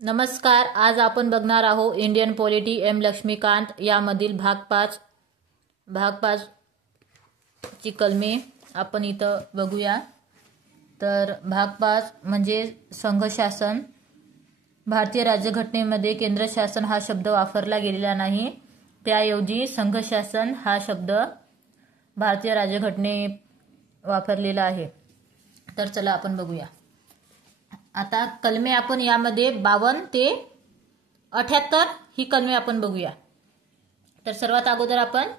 नमस्कार. आज आपण बघणार आहोत इंडियन पॉलिटी एम लक्ष्मीकांत यामधील भाग 5 ची कलमे आपण इथं बघूया. तर भाग 5 म्हणजे संघ शासन. भारतीय राज्यघटनेमध्ये केंद्र शासन हा शब्द वापरला गेलेला नाही, त्याऐवजी संघ शासन हा शब्द भारतीय राज्यघटने वापरलेला आहे. तर चला आपण बघूया. आता कलमे आपण यामध्ये 52 ते 78 ही कलमे आपण बघूया. तर सर्वात अगोदर आपण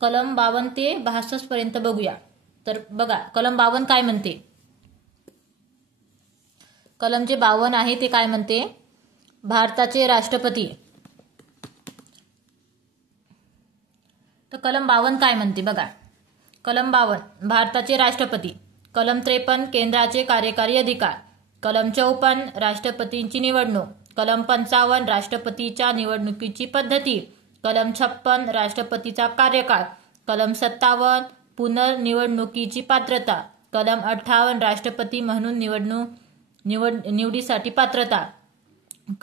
कलम 52 ते 62 पर्यंत बघूया. तर बघा कलम 52 काय म्हणते. कलम जे 52 आहे ते काय म्हणते. भारताचे राष्ट्रपती. तर कलम 52 काय म्हणते बघा. कलम 52 भारताचे राष्ट्रपती. कलम 53 केंद्राचे कार्यकारी अधिकार. कलम 54 राष्ट्रपतींची निवडणूक. कलम 55 राष्ट्रपतीच्या निवडणुकीची पद्धती. कलम 56 राष्ट्रपतीचा कार्यकाळ. कलम 57 पुनर्निवडणुकीची पात्रता. कलम 58 राष्ट्रपती म्हणून निवडीसाठी पात्रता.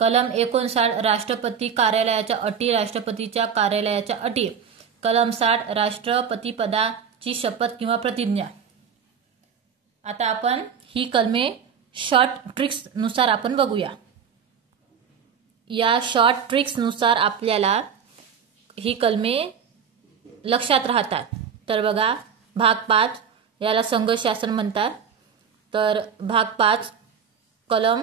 कलम 59 राष्ट्रपती कार्यालयाच्या अटी. राष्ट्रपतीच्या कार्यालयाच्या अटी. कलम 60 राष्ट्रपती पदाची शपथ किंवा प्रतिज्ञा. आता आपण ही कलमे शॉर्ट ट्रिक्स नुसार आपण बघूया. या शॉर्ट ट्रिक्स नुसार आपल्याला ही कलमे लक्षात राहतात. तर बघा भाग 5 याला संघ शासन म्हणतात. तर भाग 5 कलम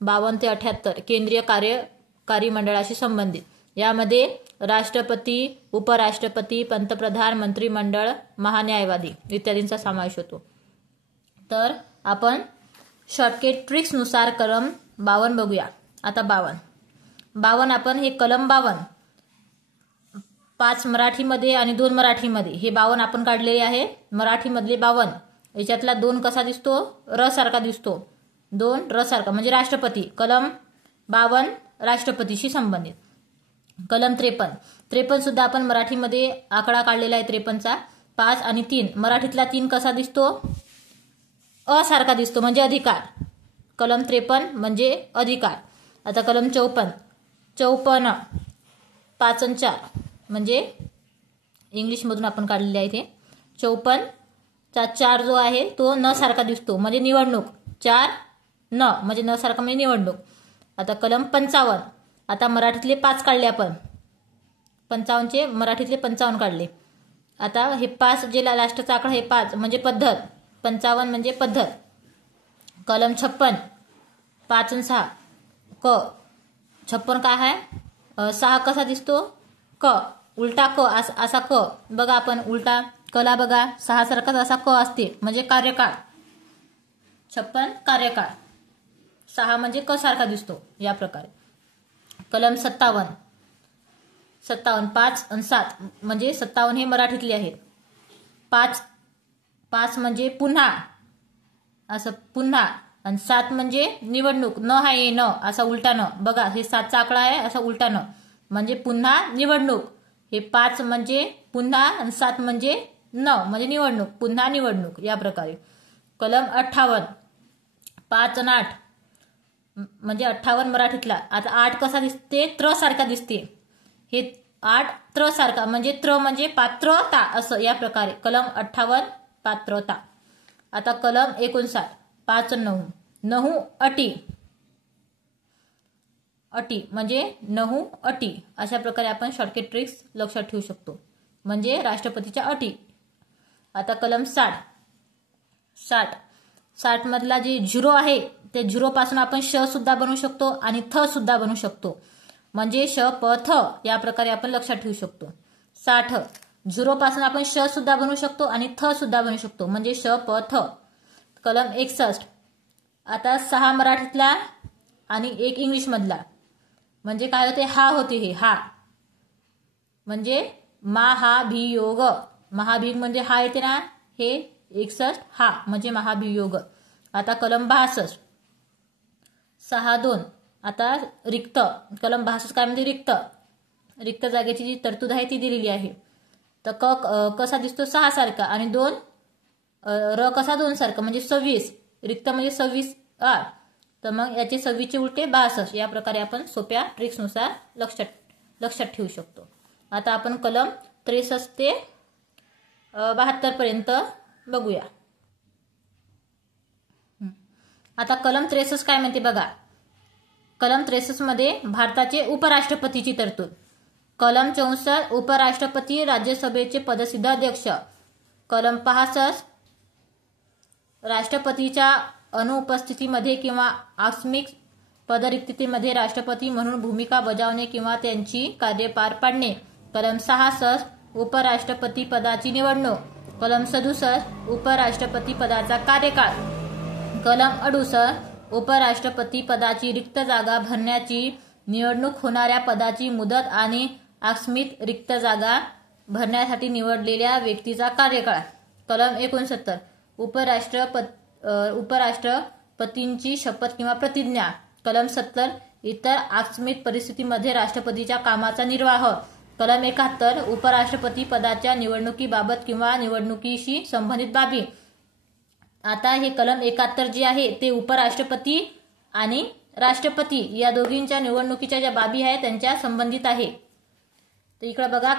52 ते 78 केंद्रीय कार्यकारी मंडळाशी संबंधित. यामध्ये राष्ट्रपती, उपराष्ट्रपती, पंतप्रधान, मंत्रिमंडळ, महान्यायवादी इत्यादींचा समावेश होतो. तर आपण शॉर्टकट ट्रिक्स नुसार कलम 52 बघूया. आता 52 आपण हे कलम 52 5 मराठीमध्ये आणि 2 मराठीमध्ये हे 52 आपण काढलेले आहे. मराठीमधले 52 याच्यातला 2 कसा दिसतो, र सारखा दिसतो. 2 र सारखा म्हणजे राष्ट्रपती. कलम 52 राष्ट्रपतीशी संबंधित. कलम 53 सुद्धा आपण मराठीमध्ये आकडा काढलेला आहे 53चा. 5 आणि 3 मराठीतला 3 कसा दिसतो, असारखा दिसतो म्हणजे अधिकार. कलम 53 म्हणजे अधिकार. आता कलम 54 5 आणि 4 म्हणजे इंग्लिशमधून आपण काढलेले आहे ते. 54चा 4 जो आहे तो न सारखा दिसतो म्हणजे निवडणूक. 4 न म्हणजे न सारखा म्हणजे निवडणूक. आता कलम 55 आता मराठीतले 5 काढले आपण. 55चे मराठीतले 55 काढले. आता हे 5 जे लास्टचा आकडा हे 5 म्हणजे पद्धत. 55 म्हणजे पद्धत. कलम 56 5 आणि 6 क. 56 काय आहे, 6 कसा दिसतो, क. उलटा क असा क. बघा आपण उलटा कला बघा 6 सारखाच असा क असते म्हणजे कार्यकाळ. 56 कार्यकाळ. 6 म्हणजे क सारखा दिसतो या प्रकारे. कलम 57 5 आणि 7 म्हणजे 57 हे मराठीतले आहेत. 5 म्हणजे पुन्हा असं पुन्हा. आणि 7 म्हणजे निवडणूक. न आहे न असा उलटा न. बघा हे 7चा आकडा आहे असा उलटा न म्हणजे पुन्हा निवडणूक. हे 5 म्हणजे पुन्हा आणि 7 म्हणजे न म्हणजे निवडणूक, पुन्हा निवडणूक या प्रकारे. कलम 58 5 आणि 8 म्हणजे 58 मराठीतला. आता 8 कसा दिसते, त्र सारखा दिसते. हे 8 त्र सारखा म्हणजे त्र म्हणजे पात्रता असं या प्रकारे. कलम 58 पात्रता. आता कलम 59 5 आणि 9 अटी. अटी म्हणजे 9 अटी. अशा प्रकारे आपण शॉर्टकट ट्रिक्स लक्षात ठेवू शकतो म्हणजे राष्ट्रपतीच्या अटी. आता कलम 60 मधला जे 0 आहे ते 0 पासून आपण श सुद्धा बनवू शकतो आणि थ सुद्धा बनवू शकतो म्हणजे श प थ या प्रकारे आपण लक्षात ठेवू शकतो. 60 0 पासून आपण श सुद्धा बनवू शकतो आणि थ सुद्धा बनवू शकतो म्हणजे श प थ. कलम 61 आता 6 मराठीतला आणि 1 इंग्लिश मधला म्हणजे काय होते, हा होते. हे हा म्हणजे महाभियोग. महाभियोग म्हणजे हा येते ना, हे 61 हा म्हणजे महाभियोग. आता कलम 62 6 2 आता रिक्त. कलम 62 काय म्हणजे रिक्त जागेची जी तरतूद आहे ती दिलेली आहे. तर कसा दिसतो 6 सारखा आणि 2 र कसा 2 सारखा म्हणजे 26. रिक्त म्हणजे 26 तर मग याचे 26चे उलटे 62. या प्रकारे आपण सोप्या ट्रिक्सनुसार लक्षात ठेवू शकतो. आता आपण कलम 63 ते 72 पर्यंत बघूया. आता कलम 63 काय म्हणते बघा. कलम 63 मध्ये भारताचे उपराष्ट्रपतीची तरतूद. कलम 64 उपराष्ट्रपती राज्यसभेचे पदसिद्ध अध्यक्ष. कलम 65 राष्ट्रपतीच्या अनुपस्थितीमध्ये किंवा आकस्मिक पदरिक्ततेमध्ये राष्ट्रपती म्हणून भूमिका बजावणे किंवा त्यांची कार्ये पार पाडणे. कलम 66 उपराष्ट्रपती पदाची निवडणूक. कलम 67 उपराष्ट्रपती पदाचा कार्यकाळ. कलम 68 उपराष्ट्रपती पदाची रिक्त जागा भरण्याची निवडणूक होणाऱ्या पदाची मुदत आणि आकस्मिक रिक्त जागा भरण्यासाठी निवडलेल्या व्यक्तीचा कार्यकाळ. कलम 69 उपराष्ट्रपतींची शपथ किंवा प्रतिज्ञा. कलम 70 इतर आकस्मिक परिस्थितीमध्ये राष्ट्रपतीच्या कामाचा निर्वाह. कलम 71 उपराष्ट्रपती पदाच्या निवडणुकीबाबत किंवा निवडणुकीशी संबंधित बाबी. आता हे कलम 71 जे आहे ते उपराष्ट्रपती आणि राष्ट्रपती या दोघींच्या निवडणुकीच्या ज्या बाबी आहेत त्यांच्या संबंधित आहे. तर इकडे बघा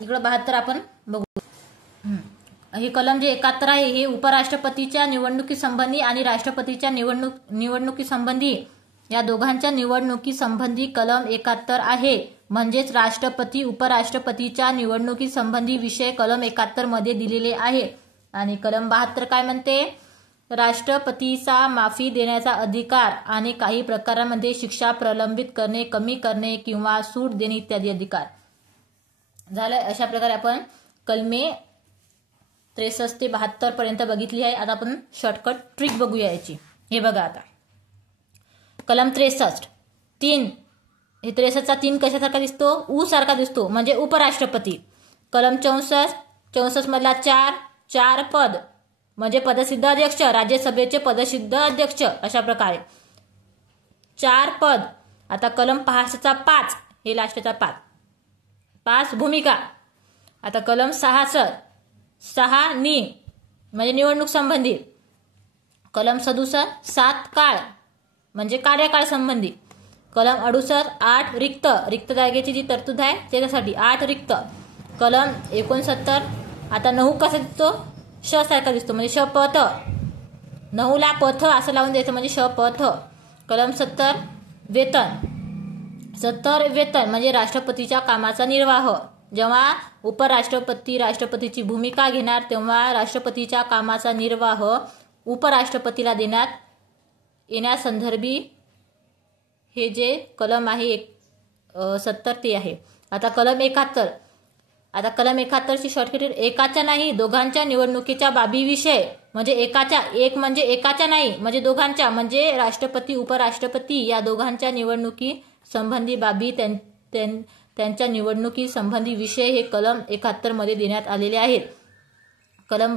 इकडे 72 आपण बघू. हे कलम जे 71 आहे हे उपराष्ट्रपतीच्या निवडणुकी संबंधी आणि राष्ट्रपतीच्या निवडणुकी संबंधी या दोघांच्या निवडणुकी संबंधी कलम 71 आहे. म्हणजेच राष्ट्रपती उपराष्ट्रपतीच्या निवडणुकी संबंधी विषय कलम 71 मध्ये दिलेले आहे. आणि कलम 72 काय म्हणते. राष्ट्रपतीचा माफी देण्याचा अधिकार आणि काही प्रकारांमध्ये शिक्षा प्रलंबित करणे, कमी करणे किंवा सूट देणे इत्यादी अधिकार. झालं. अशा प्रकारे आपण कलमे 63 ते 72 पर्यंत बघितली आहे. आता आपण शॉर्टकट ट्रिक बघूया याची. हे बघा आता कलम 63 3. हे 63चा 3 कशासारखा दिसतो. ऊ सारखा दिसतो म्हणजे उपराष्ट्रपती. कलम 64 मधला 4 पद म्हणजे पदसिद्ध अध्यक्ष. राज्यसभेचे पदसिद्ध अध्यक्ष. अशा प्रकारे 4 पद. आता कलम 65चा 5 हे लास्टचा 5 भूमिका. आता कलम 6 म्हणजे निवडणूक संबंधी. कलम 67 7 काळ म्हणजे कार्यकाळ संबंधी. कलम 68 8 रिक्त जागेची जी तरतूद आहे त्याच्यासाठी 8 रिक्त. कलम 69 आता 9 कसा दिसतो. श सारखा दिसतो म्हणजे शपथ. 9ला पथ असं लावून द्यायचं म्हणजे शपथ. कलम 70 वेतन म्हणजे राष्ट्रपतीच्या कामाचा निर्वाह. जेव्हा उपराष्ट्रपती राष्ट्रपतीची भूमिका घेणार तेव्हा राष्ट्रपतीच्या कामाचा निर्वाह उपराष्ट्रपतीला देण्यात येण्यासंदर्भी हे जे कलम आहे 70 ते आहे. आता कलम 71. आता कलम 71ची शॉर्टकट. एकाच्या नाही दोघांच्या निवडणुकीच्या बाबीविषय म्हणजे एक म्हणजे एकाच्या नाही म्हणजे दोघांच्या म्हणजे राष्ट्रपती उपराष्ट्रपती या दोघांच्या निवडणुकी संबंधी बाबी त्यांच्या निवडणुकी संबंधी विषय हे कलम 71 मध्ये देण्यात आलेले आहेत. कलम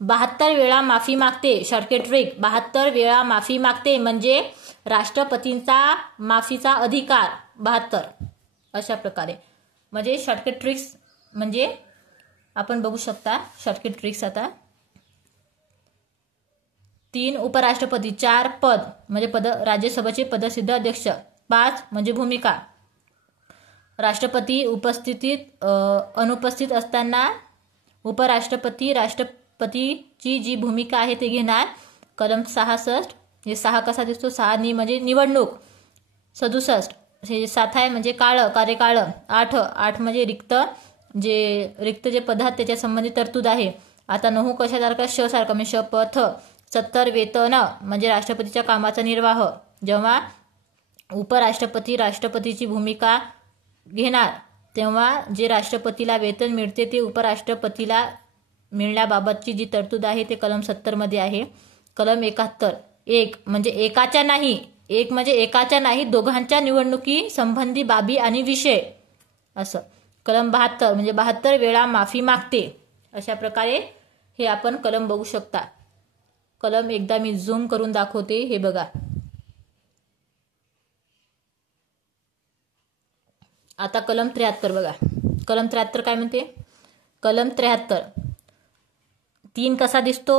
72 वेळा माफी मागते. Shortcut trick. 72 वेळा माफी मागते म्हणजे राष्ट्रपतींचा माफीचा अधिकार 72. अशा प्रकारे म्हणजे शॉर्टकट ट्रिक्स म्हणजे आपण बघू शकता. शॉर्टकट ट्रिक्स आता 3 उपराष्ट्रपती. 4 पद म्हणजे राज्यसभेचे पदसिद्ध अध्यक्ष. 5 म्हणजे भूमिका. राष्ट्रपती अनुपस्थित असताना उपराष्ट्रपती राष्ट्रपतीची जी भूमिका आहे ते घेणार. कलम 66 हे 6 कसा दिसतो. 6 म्हणजे निवडणूक. 67 हे 7 आहे म्हणजे कार्यकाळ. 8 म्हणजे रिक्त जे पद आहेत त्याच्या संबंधित तरतूद आहे. आता 9 कशासारखा श सारखा म्हणजे शपथ. 70 वेतन म्हणजे राष्ट्रपतीच्या कामाचा निर्वाह. जेव्हा उपराष्ट्रपती राष्ट्रपतीची भूमिका घेणार तेव्हा जे राष्ट्रपतीला वेतन मिळते ते उपराष्ट्रपतीला मिळण्याबाबतची जी तरतूद आहे ते कलम 70 मध्ये आहे. कलम 71 एक म्हणजे एकाच्या नाही दोघांच्या निवडणुकी संबंधी बाबी आणि विषय असं. कलम 72 म्हणजे 72 वेळा माफी मागते. अशा प्रकारे हे आपण कलम बघू शकता. कलम एकदा मी झूम करून दाखवते. हे बघा आता कलम 73 बघा. कलम 73 काय म्हणते. कलम 73 3 कसा दिसतो.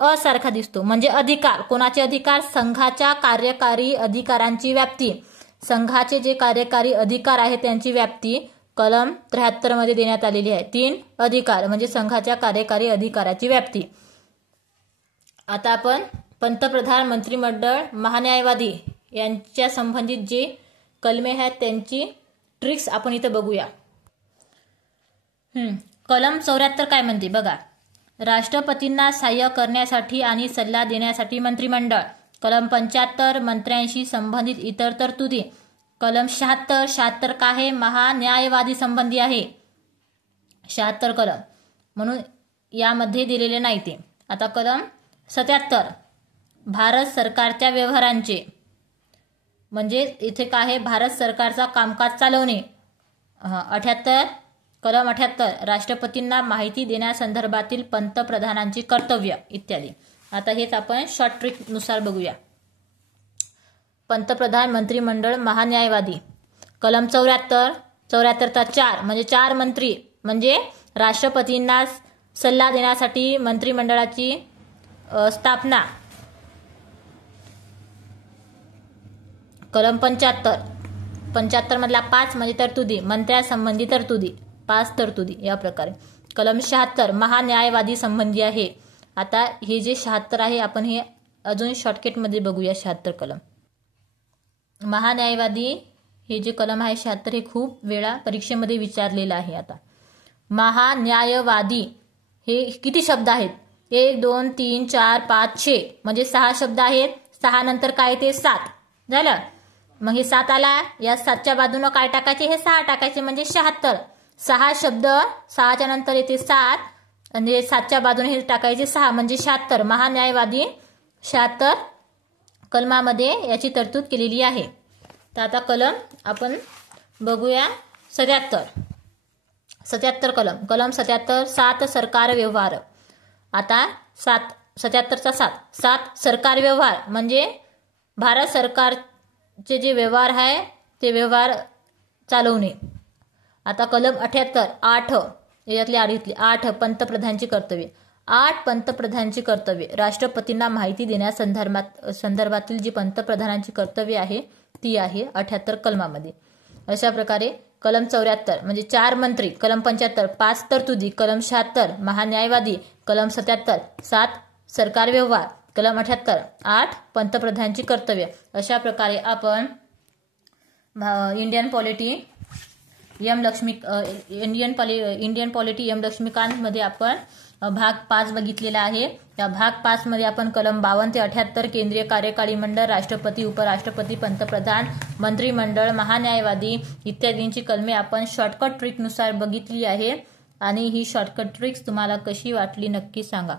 अ सारखा दिसतो. म्हणजे अधिकार, कोणाचे अधिकार? संघाच्या कार्यकारी अधिकारांची व्याप्ती, संघाचे जे कार्यकारी अधिकार आहे त्यांची व्याप्ती कलम 73 मध्ये देण्यात आलेली आहे. 3 अधिकार म्हणजे संघाच्या कार्यकारी अधिकाराची व्याप्ती. आता आपण पंतप्रधान, मंत्रिमंडळ, महान्यायवादी यांच्या संबंधित जे कलमे आहेत त्यांची ट्रिक्स आपण इथं बघूया. कलम 74 काय म्हणते बघा. राष्ट्रपतींना सहाय्य करण्यासाठी आणि सल्ला देण्यासाठी मंत्रिमंडळ. कलम 75 मंत्र्यांशी संबंधित इतर तरतुदी. कलम 76 काय आहे? महान्यायवादी संबंधी आहे 76 कलम, म्हणून यामध्ये दिलेले नाही ते. आता कलम 77 भारत सरकारच्या व्यवहारांचे, म्हणजे इथे काय आहे? भारत सरकारचा कामकाज चालवणे. 78 कलम 78 राष्ट्रपतींना माहिती देण्यासंदर्भातील पंतप्रधानांची कर्तव्य इत्यादी. आता हेच आपण शॉर्ट ट्रिक नुसार बघूया. पंतप्रधान, मंत्रिमंडळ, महान्यायवादी. कलम 74चा 4 म्हणजे 4 मंत्री, म्हणजे राष्ट्रपतींना सल्ला देण्यासाठी मंत्रिमंडळाची स्थापना. कलम 75 मधला 5 म्हणजे तरतुदी, मंत्र्यासंबंधी तरतुदी, 5 तरतुदी या प्रकारे. कलम 76 महान्यायवादी संबंधी आहे. आता हे जे 76 आहे आपण हे अजून शॉर्टकटमध्ये बघूया. 76 कलम महान्यायवादी हे जे कलम आहे 76 हे खूप वेळा परीक्षेमध्ये विचारलेलं आहे. आता महान्यायवादी हे किती शब्द आहेत? 1 2 3 4 5 6 म्हणजे 6 शब्द आहेत. 6 नंतर काय ते 7 झालं. मग हे 7 आला, या 7च्या बाजूनं काय टाकायचे? हे 6 टाकायचे म्हणजे 76. 6 शब्द, 6च्या नंतर येते 7 आणि 7च्या बाजूने हे टाकायचे 6 म्हणजे 76. महान्यायवादी 76 कलमामध्ये याची तरतूद केलेली आहे. तर आता कलम आपण बघूया. 77 कलम 77 7 सरकार व्यवहार. आता 77चा 7 सरकार व्यवहार म्हणजे भारत सरकारचे जे व्यवहार आहे ते व्यवहार चालवणे. आता कलम 78 8 यातली 8 पंतप्रधानांची कर्तव्य. 8 पंतप्रधानांची कर्तव्य राष्ट्रपतींना माहिती देण्यासंदर्भातील जी पंतप्रधानांची कर्तव्य आहे ती आहे 78 कलमामध्ये. अशा प्रकारे कलम 74 म्हणजे 4 मंत्री. कलम 75 5 तरतुदी. कलम 76 महान्यायवादी. कलम 77 7 सरकार व्यवहार. कलम 78 8 पंतप्रधानांची कर्तव्य. अशा प्रकारे आपण इंडियन पॉलिटी एम लक्ष्मीकांत मध्ये आपण भाग 5 बघितलेला आहे. या भाग 5 मध्ये आपण कलम 52 ते 78 केंद्रीय कार्यकारी मंडळ, राष्ट्रपती, उपराष्ट्रपती, पंतप्रधान, मंत्रिमंडळ, महान्यायवादी इत्यादींची कलमे आपण शॉर्टकट ट्रिकनुसार बघितली आहे. आणि ही शॉर्टकट ट्रिक्स तुम्हाला कशी वाटली नक्की सांगा.